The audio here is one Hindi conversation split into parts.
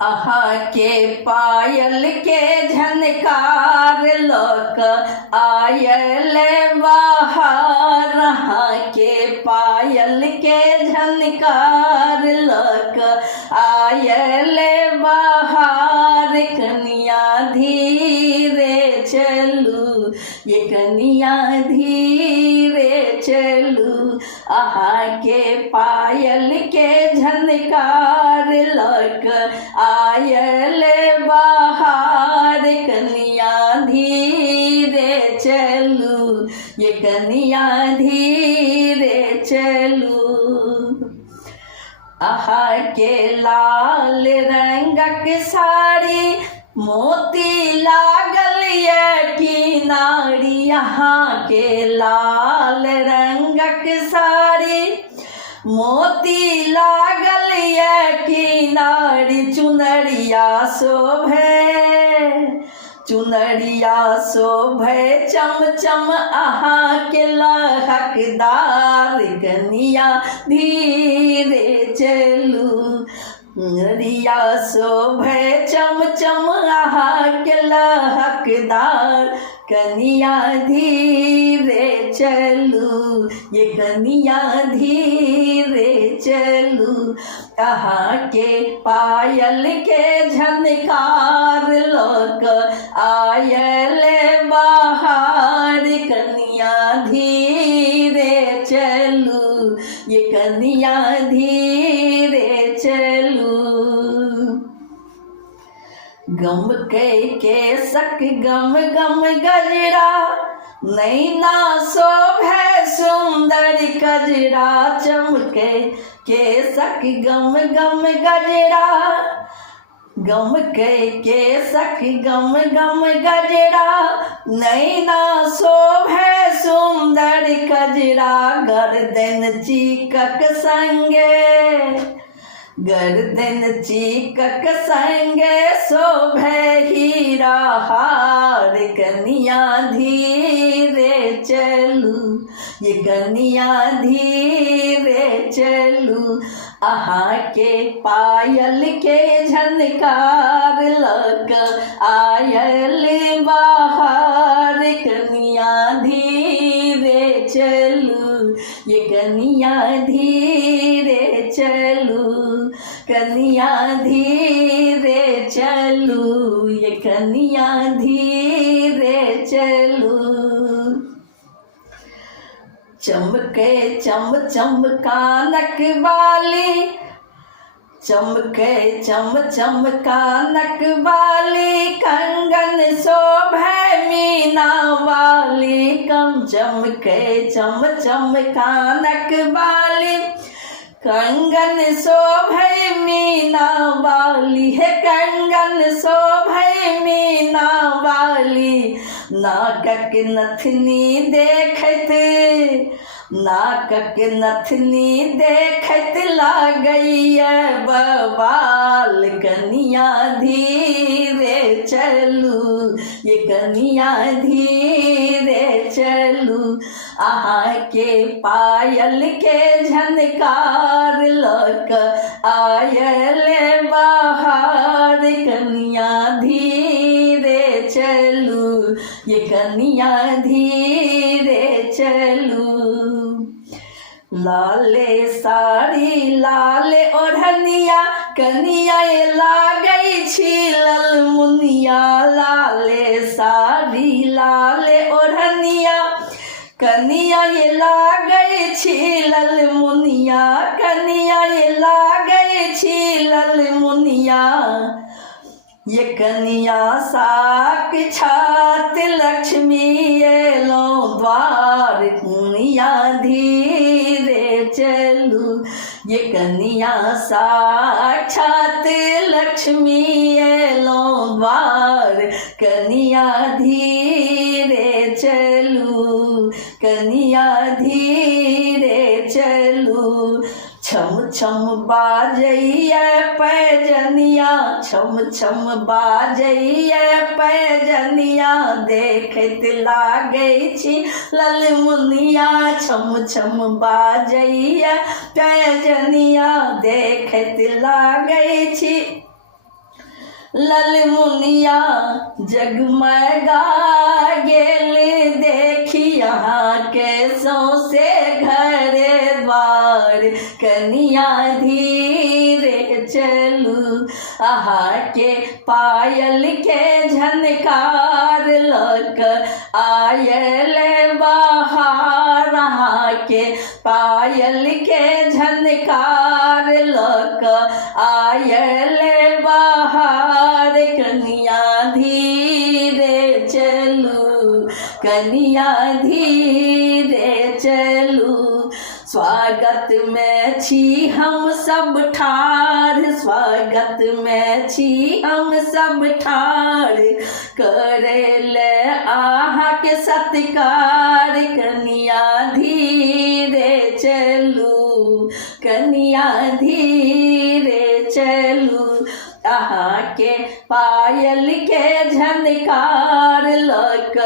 अहाँ के पायल के झनकार लोक आयल बाहर। अहाँ के पायल के झनकार लोक आयल बाहर। कनिया धीरे चलू, ये कनिया धीरे चलू। अहाँ के पायल के झनकार लोक आयल बाहर। कनिया धीरे चलू, ये कनिया धीरे चलू। अहाँ के लाल रंगक साड़ी मोती लागल ये किनारी। अहाँ के लाल रंगक साड़ी मोती लागल ये किनारी। चुनरिया शोभे, चुनरिया शोभे चम चम अहाँ के लहकदार। कनिया धीरे चलू, चुनरिया शोभे चम चम अहाँ के लहकदार। कनिया धीरे चलू, ये कनिया धीरे चलू। अहाँ के पायल के झनकार लोक आयल बाहर। कनिया धीरे चलू, ये कनिया धीरे चलू। गम के सक गम गम गजरा, नैना शोभे सुंदर कजरा। चमके के सक गम गम गजरा, गम के सक गम गम गजरा। नैना शोभे सुंदर कजरा। गर्दन चिकक संगे, गर्दन चिकक संगे शोभे हीरा हार। कनिया धीरे चलू, ये कनिया धीरे चलू। अहाँ के पायल के झनकार लोक आयल बाहर। कनिया धीरे चलू, ये कनिया धीरे चलू। कनिया धीरे चलू, ये कनिया धीरे चलू। चमके चम चम कानक वाली, चमके चम चम कानक वाली। कंगन शोभे मीना वाली, कम चमके चम चम कानक वाली। कंगन शोभे मीना वाली है, कंगन शोभे मीना वाली। नाकक नथनी देखत, नाकक नथनी देखत लागैय बवाल। कनिया धीरे चलू, ये कनिया धीरे चलू। अहाँ के पायल के झनकार लोक आयल बाहर। कनिया धीरे चलू, ये कनिया धीरे चलू। लाले साड़ी लाले ओढ़निया, कनिया लागै छी ललमुनिया। लाले साड़ी लाले ओढ़निया, कनिया लागै छी ललमुनिया। कनिया लागै छी ललमुनिया। ये कनिया साक्षात लक्ष्मी एलो द्वार। कनिया धीरे चलू, ये कनिया साक्षात लक्ष्मी एलो द्वार। कनिया धीरे चलू, कनिया धीरे चलू। छम छम बाजैया पैजनिया, छम छम बाजैया पैजनिया। देखत लागै छी ललमुनिया, छम छम बाजैया पैजनिया। देखत लागै छी लल मुनिया जगमगा गेल देखी यहाँ के सौसे घर द्वार कनिया धीरे चलू आहा के पायल के झनकार लक आयल बाहर आहा के पायल के झनकार लक आयल बाहर कनिया धीरे चलू कनिया धीरे चलू स्वागत में छी हम सब ठाढ़ स्वागत में छी हम सब ठाढ़ करेले आहाँके सत्कार कनिया धीरे चलू कनिया धीरे चलू आहाँ के पायल के झनकार लक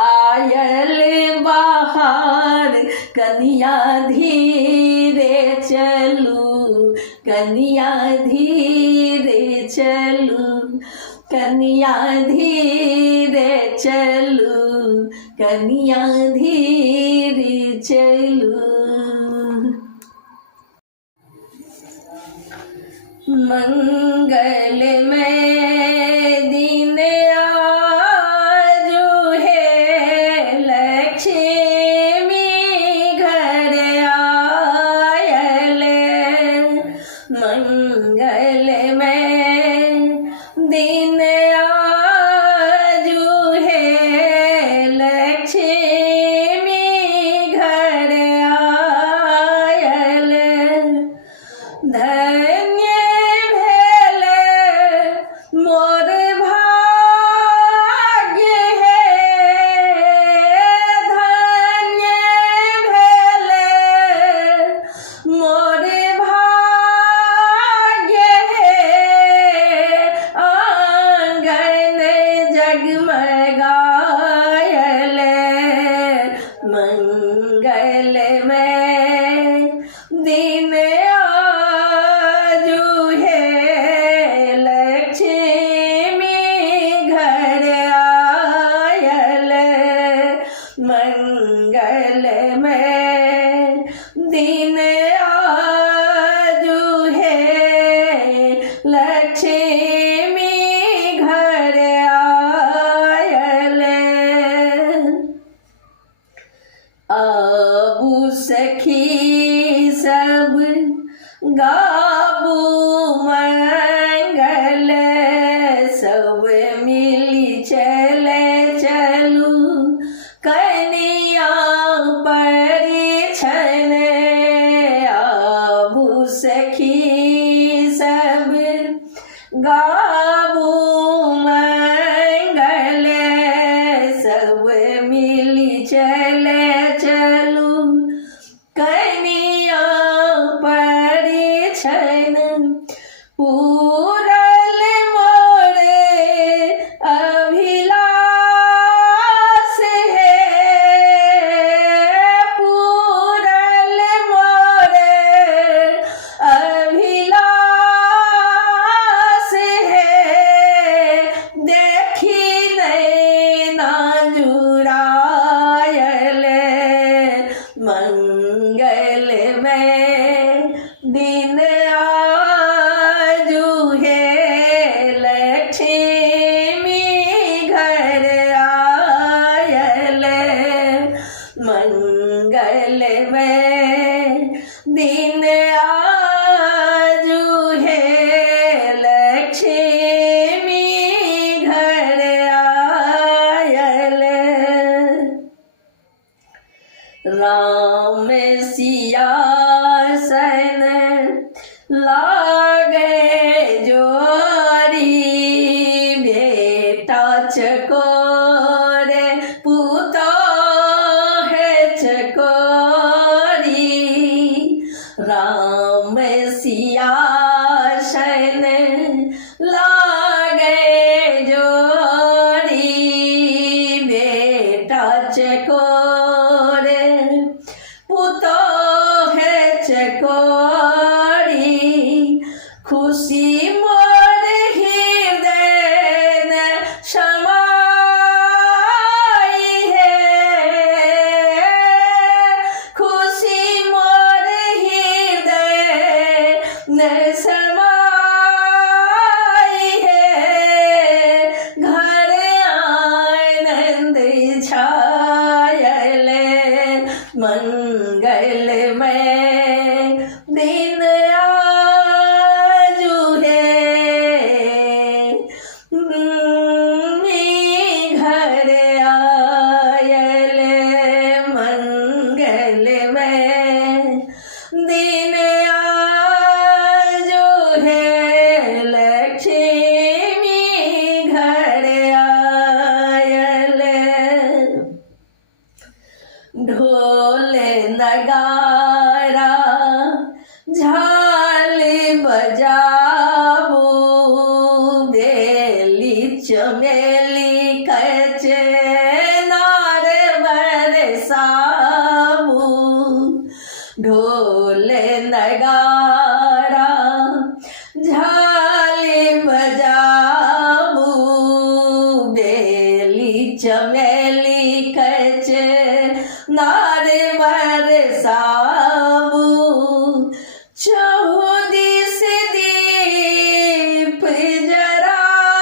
आयल बाहर कनिया धीरे चलू कनिया धीरे चलू कनिया धीरे चलू कनिया धीरे चलू मंगल में दिन आजू है लक्ष्मी घर आयल मंगल में दिन आजू है लक्ष्मी घर आयल धन्य मोर भाग्य है धन्य भेले मोर भाग्य है आंगन जगमगायल मंगल में दिन आजू है लक्ष्मी घर आयल मंगल में दिन आजू है लक्ष्मी घर आयल आबू सखी सब गाबू मंगल सब मिली चले चलू कनिया परिछन आबू सखी सब गाबू मंगल सब मिली चले चलू कनिया परिछन पूरल मोरे अभिलाष है पूरल मोरे अभिलाष है देखी नैना जुड़ायल मंगल में दिन आजू है लक्ष्मी घर आयल मंगल में दिन आजू है लक्ष्मी घर आयल राम सिया सन लागे जोरी बेटा चकोर पुतो है चकोरी राम सिया सन लागे जोरी बेटा चकोर पुतो है चकोरी खुशी मोर हृदय समाई है, घर आनंद छायल, मंगलमय दिन आजू है। घर आयल, मंगलमय दिन आजू है। लक्ष्मी घर आयल, ढोल नगारा झाल बजाबू, बेली चमेली कच नार बरसाबू। ढोल नगारा झाल बजाबू, बेली चमेली कच नार बरसाबू। चौदिस दीप जराई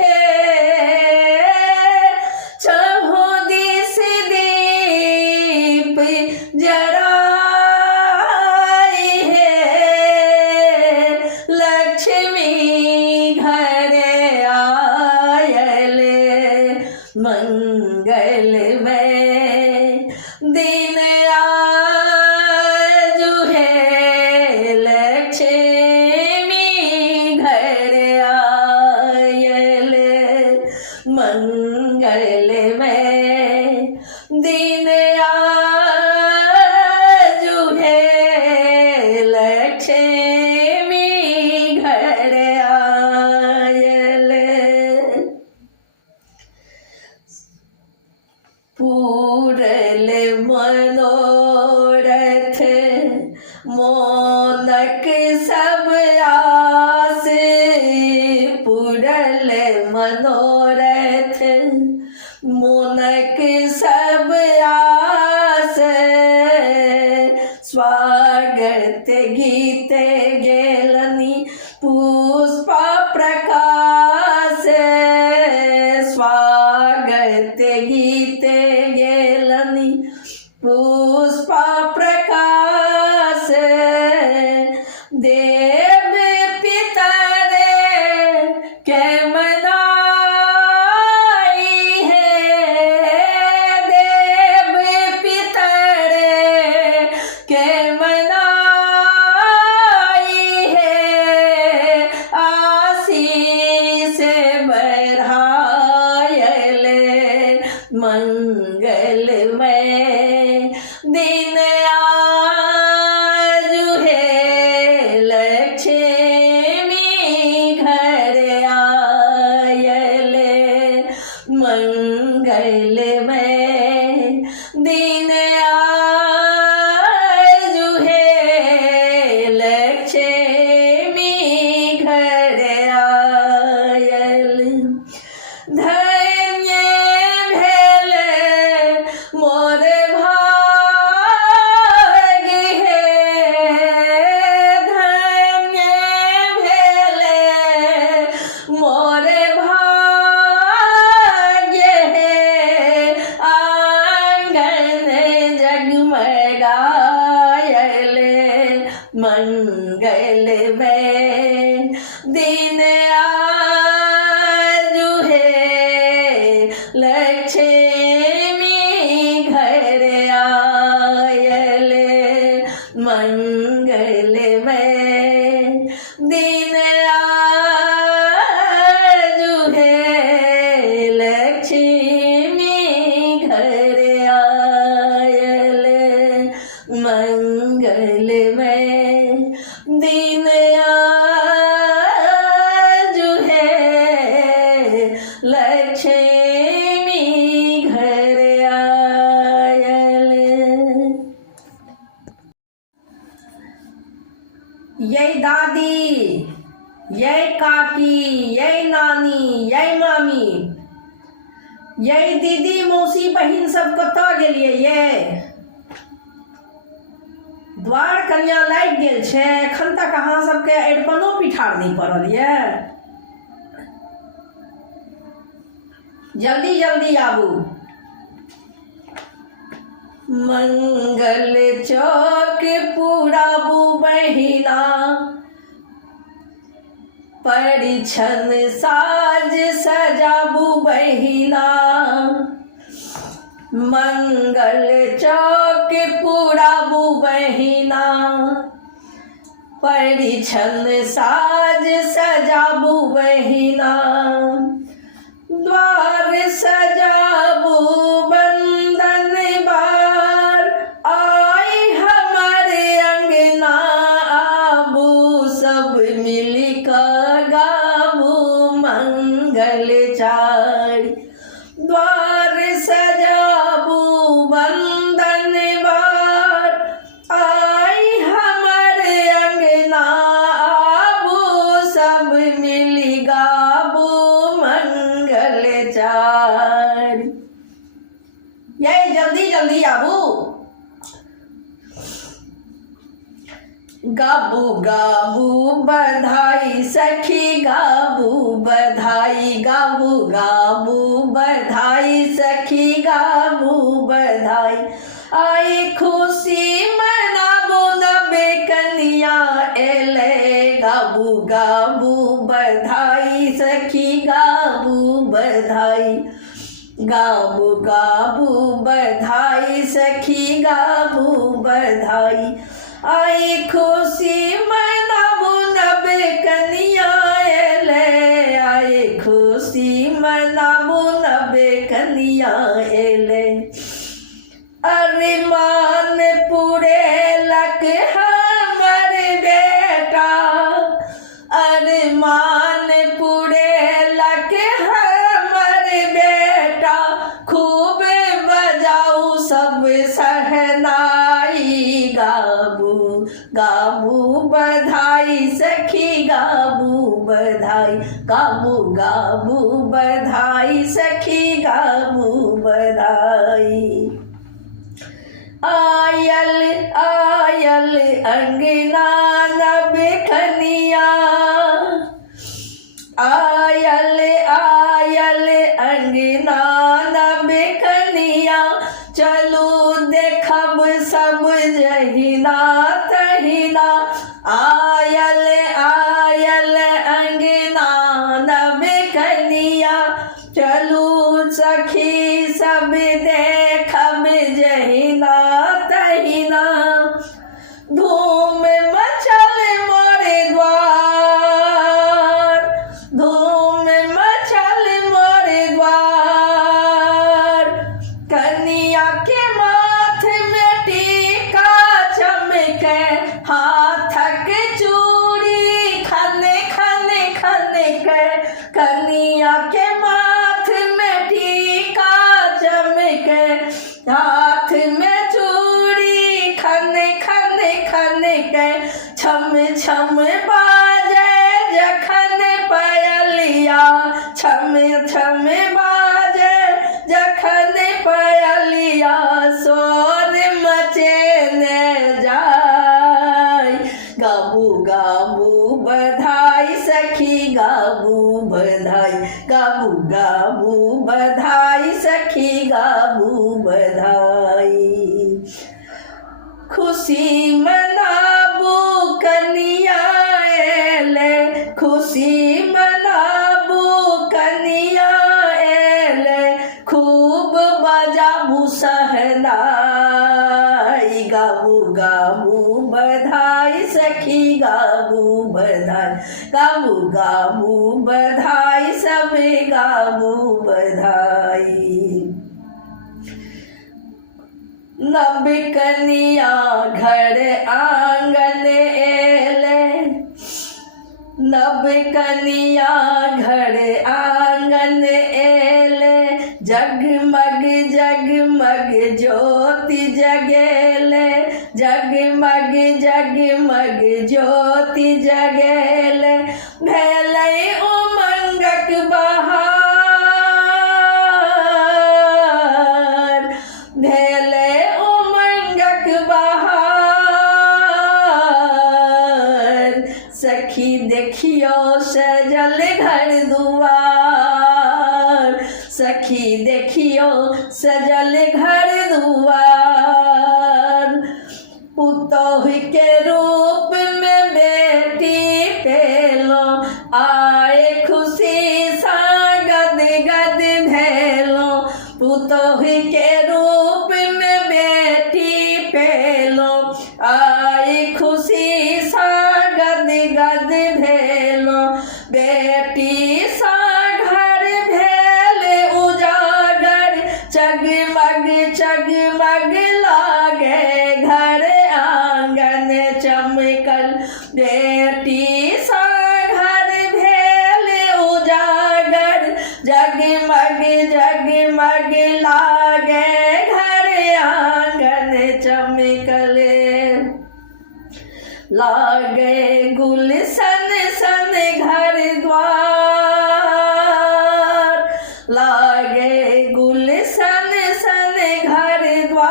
है, चौदिस दीप जराई है। लक्ष्मी घर आयल, मंगलमय दिन आजू है। लक्ष्मी घर आयल, मंगलमय दिन आजू है। लक्ष्मी घर आयल, पूरल मनोरथ मोनक सब आस, पूरल मनोरथ मोनक सब आस। स्वागत गीत गेलनी पुष्पा प्रकाश, स्वागत गीत गेलनी पुष्पा प्रकाश। देव पितर के मनाई है, देव पितर के मनाई है। आशीष बढ़ायल, मंगलमय दिन आजू है। लक्ष्मी घर आयल, मंगलमय दिन आजू है। लक्ष्मी घर आयल, धन्य भेल मोर भाग है, धन्य भेल मोर भाग्य है। आंगन जगमगायल, मंगलमय दिन आजू है। लक्ष्मी घर आयल, मंगलमय दिन आजू है। लक्ष्मी घर आयल, मंगलमय दिन आजू है। लक्ष्मी घर आयल। यही दादी, यही काकी, यही नानी, यही मामी, यही दीदी मौसी बहन सब कतऽ गेलियै ये? द्वार कन्या लागि गेल छै, एखन तक अहाँ सबके अरिपनो पिठार नहीं पड़ल ये। जल्दी जल्दी आबू। मंगल चौक पुराबू बहिना, परिछन साज सजाबू बहिना। मंगल चौक पुराबू बहिना, परिछन साज सजाबू बहिना। द्वार सजाबू बंदन बार, आई हमारे अंगना आबू, सब मिल कर गाबू मंगल चार। द्वार सजाबू बंदन बार, आई हमारे अंगना आबू, सब मिल गाबू मंगल चार। यही जल्दी जल्दी आबू। गाबू गाबू बधाई सखी गाबू बधाई, गाबू गाबू बधाई सखी गाबू बधाई। आई खुशी मनाबू नबे कन्या एले, गाबू गाबू बधाई सखी गाबू बधाई। गाबू गाबू बधाई सखी गाबू बधाई। आई खुशी मनाबू नबे कन्या एले, आई खुशी मनाबू नबे कन्या एले। अरमान पूरे लक हमर बेटा, अरमान पूरे लक हमर बेटा। खूब बजाऊ सब सहनाई, गाबू गाबू बधाई सखी गाबू बधाई। गाबू गाबू बधाई सखी गाबू बधाई। आयल आयल अंगना नबे कन्या, आयल आयल अंगना नबे कन्या। चलू देखब सब जहिना तहिना, आयल आयल अंगना नबे कन्या। चलू सखी सब देखब जहिना तहिना। धूम मचल मोरे द्वार, धूम मचल मोरे द्वार। कन्या के माथ में टीका चमके, हाथक चूड़ी खने खने खने के। कन्या के माथ में टीका चमके, हाथ में चूड़ी खने खने खने के। छम छम बाजे जखन पायलिया, छम छम बाजे जखन पायलिया। शोर मचेने जाय, गाबू गाबू बधाई सखी गाबू बधाई। गाबू गाबू बधाई सखी गाबू बधाई। खुशी मनाबू कन्या एले, खुशी मनाबू कन्या एले। खूब बजाबू सहनाई, गाबू गाबू बधाई सखी गाबू बधाई। गाबू गाबू बधाई सब गाबू बधाई। नब कन्या घर आंगन एले, नब कन्या घर आंगन एले। जगमग जगमग ज्योति जगेले, जगमग जगमग ज्योति जगेले। भेलै उमंगक बहार, भेलै उमंगक बहार। देखियो सजल घर दुआर, सखी देखियो सजल घर दुआर। पुतोह के रूप में बेटी पेलो, आए खुशी सा गद गद भेलो। पुतोह के रूप में बेटी पेलो, आए खुशी सा गद गद भेलो। बेटी सा घर भेल उजागर, चगमग चगमग लागे घर आंगन चमकल। बेटी सा घर भेल उजागर, जगमग जगमग लागे घर आंगन चमकल। लागे गुलशन सन घर द्वार, लागे गुलशन सन घर द्वार।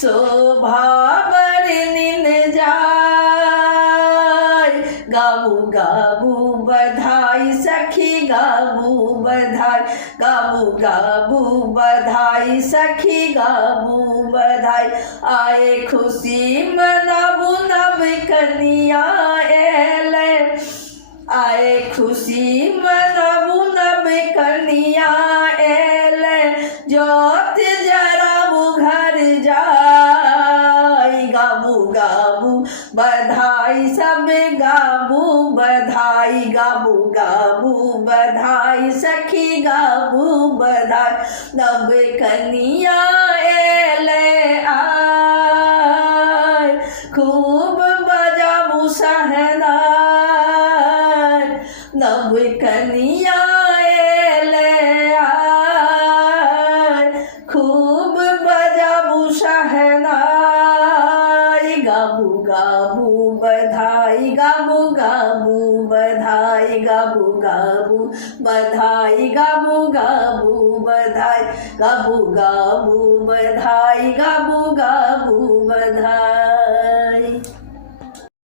शोभा बरनिन जाय, गाबू गाबू बधाई सखी गाबू बधाई। गाबू गाबू बधाई सखी गाबू बधाई। आए खुशी मनाबू नव कनिया एले, आए खुशी मनाबू नव कनिया एले। जोत जराबू घर जाय, गाबू गाबू बधाई सब गाबू बधाई। गाबू गाबू बधाई सखी गाबू बधाई। नव कनिया एले आय, खूब बजाबू सहनाय। नव कनिया एले आय, खूब बजाबू सहनाय। गाबू गाबू बधाई गाबू गाबू बधाई। गाबू गाबू बधाई गाबू गाबू बधाई। गाबू गाबू बधाई गाबू गाबू बधाई।